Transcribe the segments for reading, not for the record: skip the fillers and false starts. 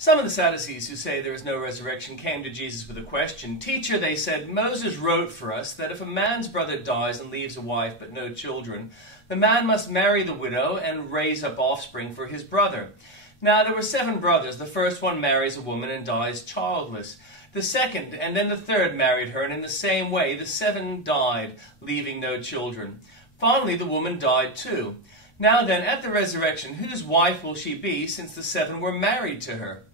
Some of the Sadducees who say there is no resurrection came to Jesus with a question. "Teacher," they said, "Moses wrote for us that if a man's brother dies and leaves a wife but no children, the man must marry the widow and raise up offspring for his brother. Now there were 7 brothers. The first one marries a woman and dies childless. The second and then the third married her, and in the same way the 7 died, leaving no children. Finally the woman died too. Now then, at the resurrection, whose wife will she be, since the 7 were married to her?"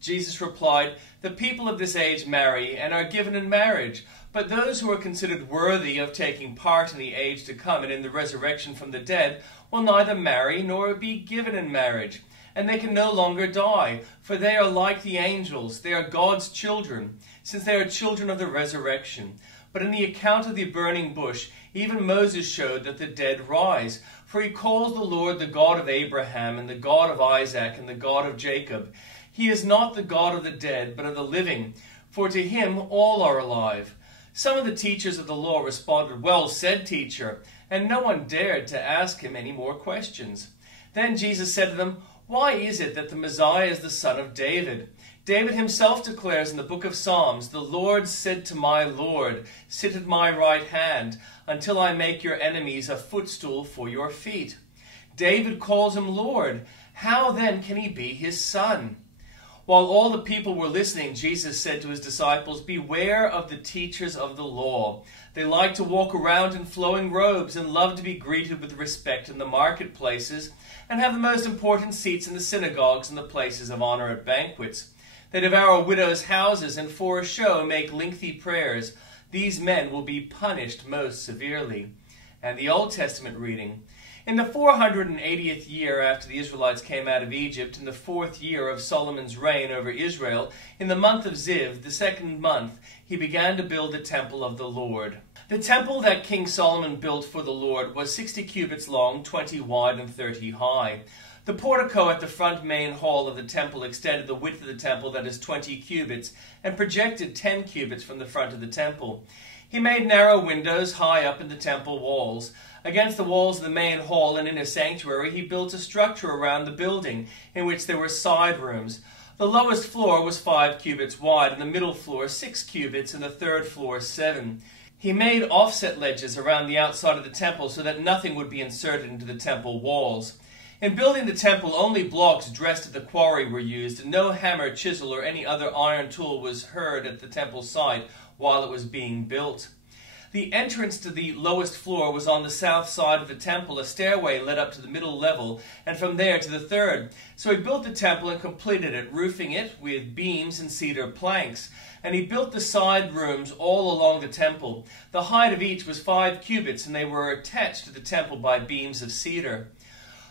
Jesus replied, "The people of this age marry and are given in marriage, but those who are considered worthy of taking part in the age to come and in the resurrection from the dead will neither marry nor be given in marriage. And they can no longer die, for they are like the angels. They are God's children, since they are children of the resurrection. But in the account of the burning bush, even Moses showed that the dead rise. For he calls the Lord the God of Abraham, and the God of Isaac, and the God of Jacob. He is not the God of the dead, but of the living, for to him all are alive." Some of the teachers of the law responded, "Well said, teacher," and no one dared to ask him any more questions. Then Jesus said to them, "Why is it that the Messiah is the son of David? David himself declares in the book of Psalms, 'The Lord said to my Lord, sit at my right hand, until I make your enemies a footstool for your feet.' David calls him Lord. How then can he be his son?" While all the people were listening, Jesus said to his disciples, "Beware of the teachers of the law. They like to walk around in flowing robes and love to be greeted with respect in the marketplaces and have the most important seats in the synagogues and the places of honor at banquets. They devour widows' houses and for a show make lengthy prayers. These men will be punished most severely." And the Old Testament reading. In the 480th year after the Israelites came out of Egypt, in the 4th year of Solomon's reign over Israel, in the month of Ziv, the 2nd month, he began to build the temple of the Lord. The temple that King Solomon built for the Lord was 60 cubits long, 20 wide, and 30 high. The portico at the front main hall of the temple extended the width of the temple, that is 20 cubits, and projected 10 cubits from the front of the temple. He made narrow windows high up in the temple walls. Against the walls of the main hall and inner sanctuary he built a structure around the building, in which there were side rooms. The lowest floor was 5 cubits wide, and the middle floor 6 cubits, and the third floor 7. He made offset ledges around the outside of the temple so that nothing would be inserted into the temple walls. In building the temple, only blocks dressed at the quarry were used, and no hammer, chisel, or any other iron tool was heard at the temple site while it was being built. The entrance to the lowest floor was on the south side of the temple. A stairway led up to the middle level, and from there to the third. So he built the temple and completed it, roofing it with beams and cedar planks. And he built the side rooms all along the temple. The height of each was 5 cubits, and they were attached to the temple by beams of cedar.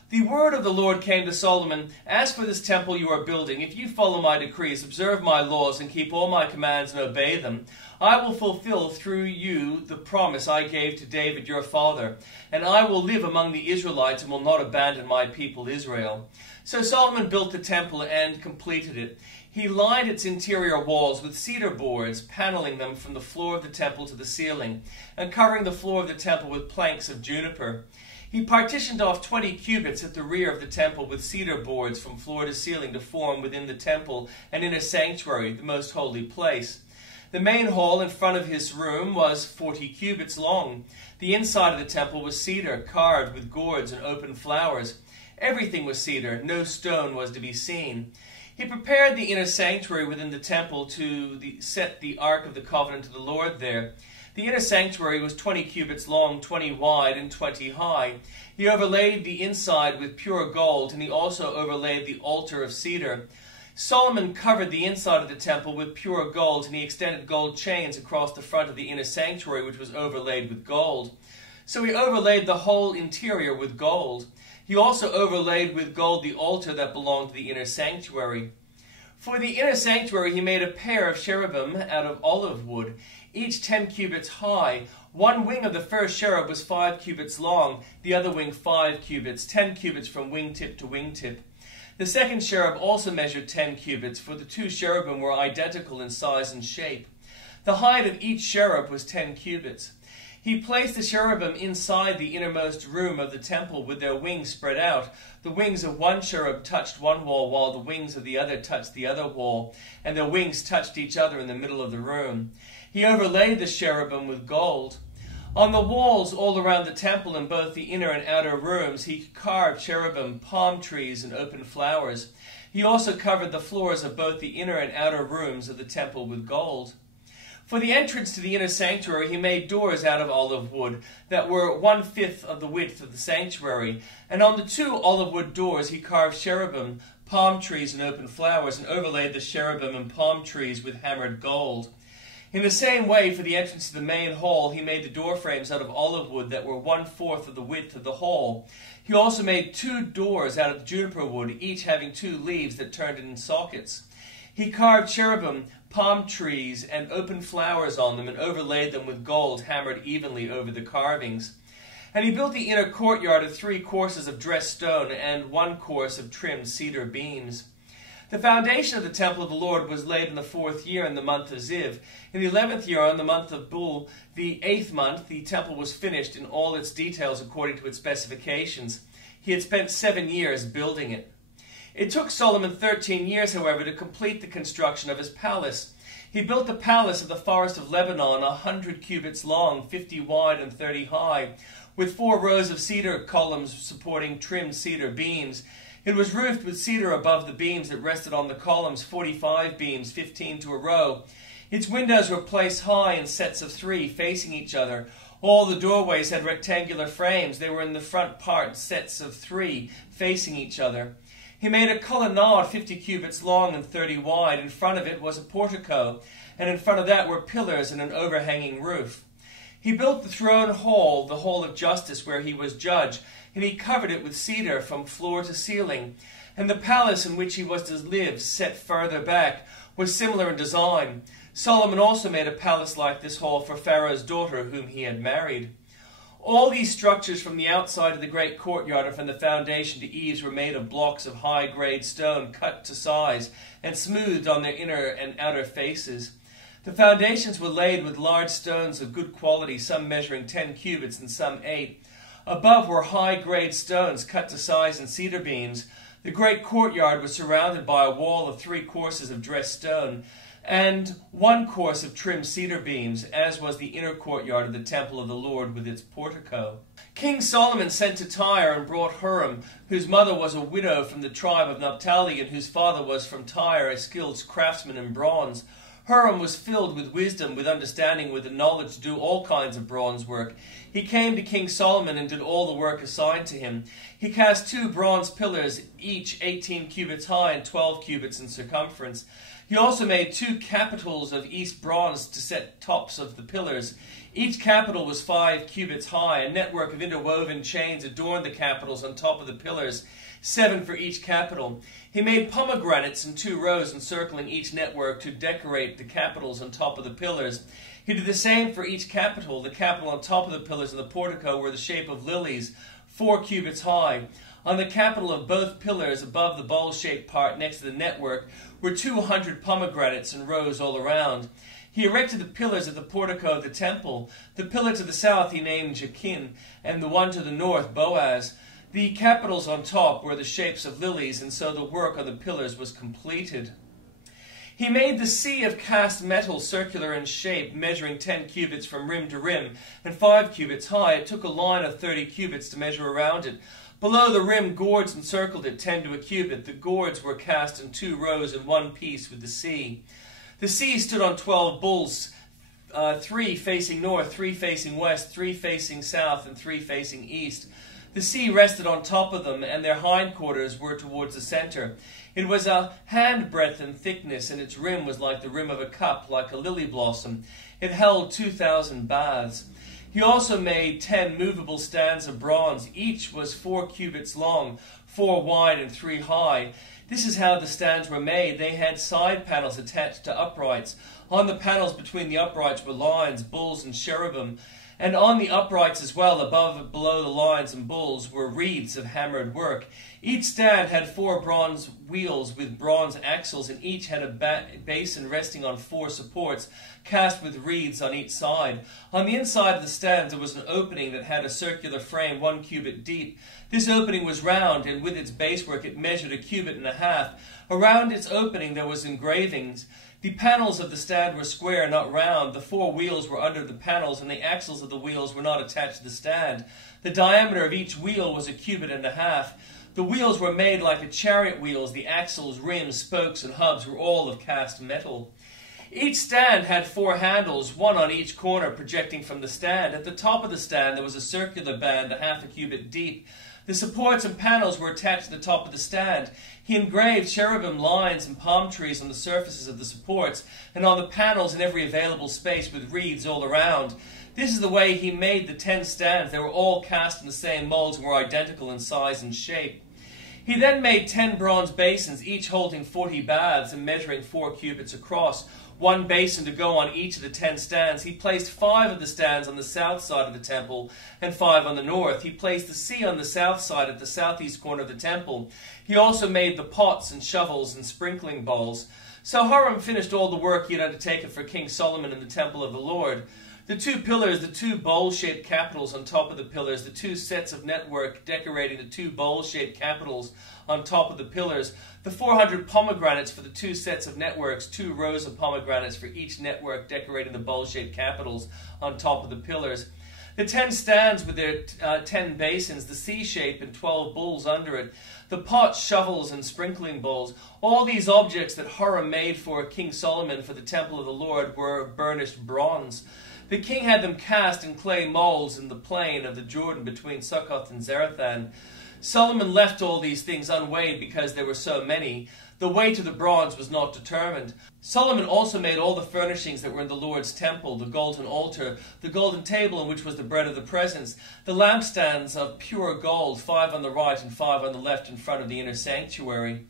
The word of the Lord came to Solomon, "As for this temple you are building, if you follow my decrees, observe my laws, and keep all my commands and obey them, I will fulfill through you the promise I gave to David your father, and I will live among the Israelites and will not abandon my people Israel." So Solomon built the temple and completed it. He lined its interior walls with cedar boards, paneling them from the floor of the temple to the ceiling, and covering the floor of the temple with planks of juniper. He partitioned off 20 cubits at the rear of the temple with cedar boards from floor to ceiling to form within the temple an inner sanctuary, the most holy place. The main hall in front of his room was 40 cubits long. The inside of the temple was cedar, carved with gourds and open flowers. Everything was cedar, no stone was to be seen. He prepared the inner sanctuary within the temple to set the Ark of the Covenant of the Lord there. The inner sanctuary was 20 cubits long, 20 wide, and 20 high. He overlaid the inside with pure gold, and he also overlaid the altar of cedar. Solomon covered the inside of the temple with pure gold, and he extended gold chains across the front of the inner sanctuary, which was overlaid with gold. So he overlaid the whole interior with gold. He also overlaid with gold the altar that belonged to the inner sanctuary. For the inner sanctuary he made a pair of cherubim out of olive wood, each 10 cubits high. One wing of the first cherub was 5 cubits long, the other wing 5 cubits, 10 cubits from wingtip to wingtip. The second cherub also measured 10 cubits, for the 2 cherubim were identical in size and shape. The height of each cherub was 10 cubits. He placed the cherubim inside the innermost room of the temple with their wings spread out. The wings of one cherub touched one wall, while the wings of the other touched the other wall, and their wings touched each other in the middle of the room. He overlaid the cherubim with gold. On the walls all around the temple in both the inner and outer rooms, he carved cherubim, palm trees, and open flowers. He also covered the floors of both the inner and outer rooms of the temple with gold. For the entrance to the inner sanctuary, he made doors out of olive wood that were 1/5 of the width of the sanctuary. And on the 2 olive wood doors he carved cherubim, palm trees, and open flowers, and overlaid the cherubim and palm trees with hammered gold. In the same way, for the entrance to the main hall, he made the door frames out of olive wood that were 1/4 of the width of the hall. He also made 2 doors out of juniper wood, each having 2 leaves that turned in sockets. He carved cherubim, palm trees, and open flowers on them, and overlaid them with gold hammered evenly over the carvings. And he built the inner courtyard of 3 courses of dressed stone and 1 course of trimmed cedar beams. The foundation of the temple of the Lord was laid in the 4th year in the month of Ziv. In the 11th year, on the month of Bul, the 8th month, the temple was finished in all its details according to its specifications. He had spent 7 years building it. It took Solomon 13 years, however, to complete the construction of his palace. He built the palace of the forest of Lebanon, 100 cubits long, 50 wide, and 30 high, with 4 rows of cedar columns supporting trimmed cedar beams. It was roofed with cedar above the beams that rested on the columns, 45 beams, 15 to a row. Its windows were placed high in sets of 3, facing each other. All the doorways had rectangular frames. They were in the front part, sets of 3, facing each other. He made a colonnade 50 cubits long and 30 wide. In front of it was a portico, and in front of that were pillars and an overhanging roof. He built the throne hall, the hall of justice, where he was judge, and he covered it with cedar from floor to ceiling. And the palace in which he was to live, set further back, was similar in design. Solomon also made a palace like this hall for Pharaoh's daughter, whom he had married. All these structures from the outside of the great courtyard and from the foundation to eaves were made of blocks of high-grade stone cut to size and smoothed on their inner and outer faces. The foundations were laid with large stones of good quality, some measuring 10 cubits and some 8. Above were high-grade stones cut to size and cedar beams. The great courtyard was surrounded by a wall of 3 courses of dressed stone and 1 course of trimmed cedar beams, as was the inner courtyard of the temple of the Lord with its portico. King Solomon sent to Tyre and brought Huram, whose mother was a widow from the tribe of Naphtali and whose father was from Tyre, a skilled craftsman in bronze. Huram was filled with wisdom, with understanding, with the knowledge to do all kinds of bronze work. He came to King Solomon and did all the work assigned to him. He cast 2 bronze pillars, each 18 cubits high and 12 cubits in circumference. He also made 2 capitals of East bronze to set tops of the pillars. Each capital was 5 cubits high. A network of interwoven chains adorned the capitals on top of the pillars, 7 for each capital. He made pomegranates in 2 rows encircling each network to decorate the capitals on top of the pillars. He did the same for each capital. The capital on top of the pillars in the portico were the shape of lilies, 4 cubits high. On the capital of both pillars, above the bowl-shaped part next to the network, were 200 pomegranates in rows all around. He erected the pillars at the portico of the temple. The pillar to the south he named Jachin, and the one to the north Boaz. The capitals on top were the shapes of lilies, and so the work on the pillars was completed. He made the sea of cast metal circular in shape, measuring 10 cubits from rim to rim, and 5 cubits high. It took a line of 30 cubits to measure around it. Below the rim, gourds encircled it, 10 to a cubit. The gourds were cast in 2 rows in one piece with the sea. The sea stood on 12 bulls, 3 facing north, 3 facing west, 3 facing south, and 3 facing east. The sea rested on top of them, and their hindquarters were towards the center. It was a handbreadth in thickness, and its rim was like the rim of a cup, like a lily blossom. It held 2,000 baths. He also made 10 movable stands of bronze. Each was 4 cubits long, 4 wide, and 3 high. This is how the stands were made. They had side panels attached to uprights. On the panels between the uprights were lions, bulls, and cherubim. And on the uprights as well, above and below the lions and bulls, were wreaths of hammered work. Each stand had 4 bronze wheels with bronze axles, and each had a basin resting on 4 supports cast with wreaths on each side. On the inside of the stand there was an opening that had a circular frame 1 cubit deep. This opening was round, and with its basework it measured 1.5 cubits. Around its opening there was engravings. The panels of the stand were square, not round. The 4 wheels were under the panels, and the axles of the wheels were not attached to the stand. The diameter of each wheel was 1.5 cubits. The wheels were made like the chariot wheels. The axles, rims, spokes, and hubs were all of cast metal. Each stand had 4 handles, 1 on each corner projecting from the stand. At the top of the stand there was a circular band 0.5 cubit deep. The supports and panels were attached to the top of the stand. He engraved cherubim lines and palm trees on the surfaces of the supports, and on the panels in every available space with wreaths all around. This is the way he made the 10 stands. They were all cast in the same molds and were identical in size and shape. He then made 10 bronze basins, each holding 40 baths and measuring 4 cubits across, 1 basin to go on each of the 10 stands. He placed 5 of the stands on the south side of the temple and 5 on the north. He placed the sea on the south side at the southeast corner of the temple. He also made the pots and shovels and sprinkling bowls. So Hiram finished all the work he had undertaken for King Solomon in the temple of the Lord. The 2 pillars, the 2 bowl-shaped capitals on top of the pillars, the 2 sets of network decorating the 2 bowl-shaped capitals on top of the pillars, the 400 pomegranates for the 2 sets of networks, 2 rows of pomegranates for each network decorating the bowl-shaped capitals on top of the pillars. The 10 stands with their 10 basins, the C-shape and 12 bowls under it, the pots, shovels, and sprinkling bowls. All these objects that Hiram made for King Solomon for the temple of the Lord were burnished bronze. The king had them cast in clay molds in the plain of the Jordan between Succoth and Zarethan. Solomon left all these things unweighed because there were so many. The weight of the bronze was not determined. Solomon also made all the furnishings that were in the Lord's temple, the golden altar, the golden table in which was the bread of the presence, the lampstands of pure gold, 5 on the right and 5 on the left in front of the inner sanctuary,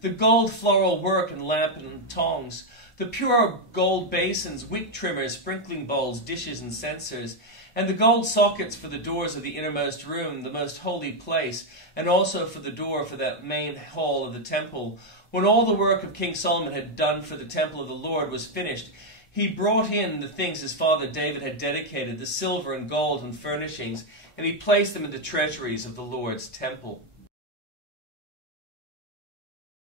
the gold floral work and lamp and tongs, the pure gold basins, wick trimmers, sprinkling bowls, dishes, and censers, and the gold sockets for the doors of the innermost room, the most holy place, and also for the door for that main hall of the temple. When all the work of King Solomon had done for the temple of the Lord was finished, he brought in the things his father David had dedicated, the silver and gold and furnishings, and he placed them in the treasuries of the Lord's temple.